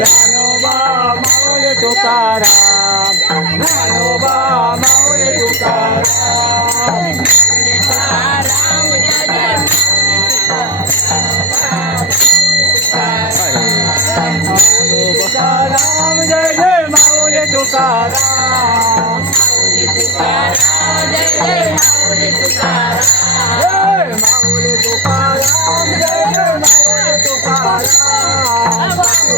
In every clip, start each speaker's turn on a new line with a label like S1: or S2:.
S1: नानो बा मौल तुकाराम नानो बा मौल तुकाराम राम जय जय मौल तुकाराम।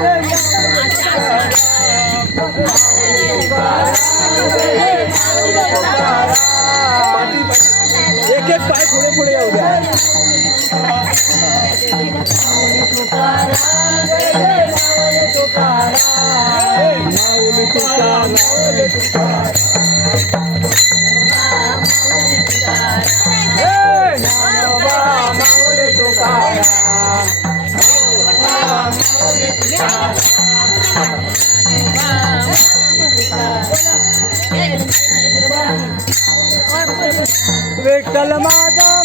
S1: Hey, विठ्ठल माता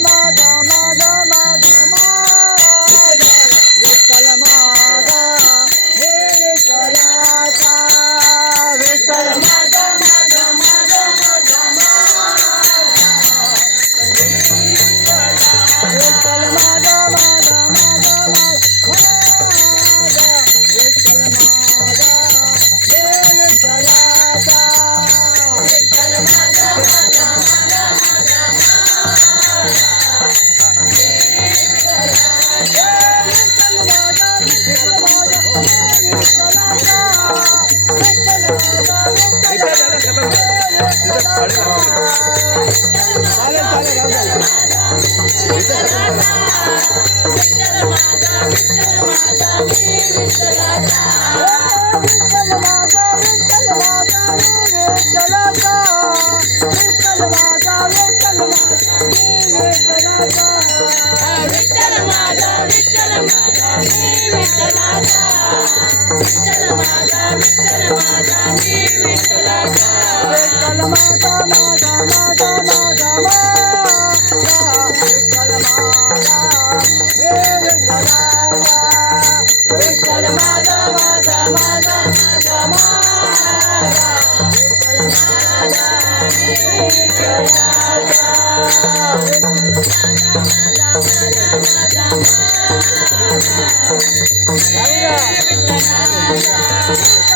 S2: 好嘞
S3: Yeah.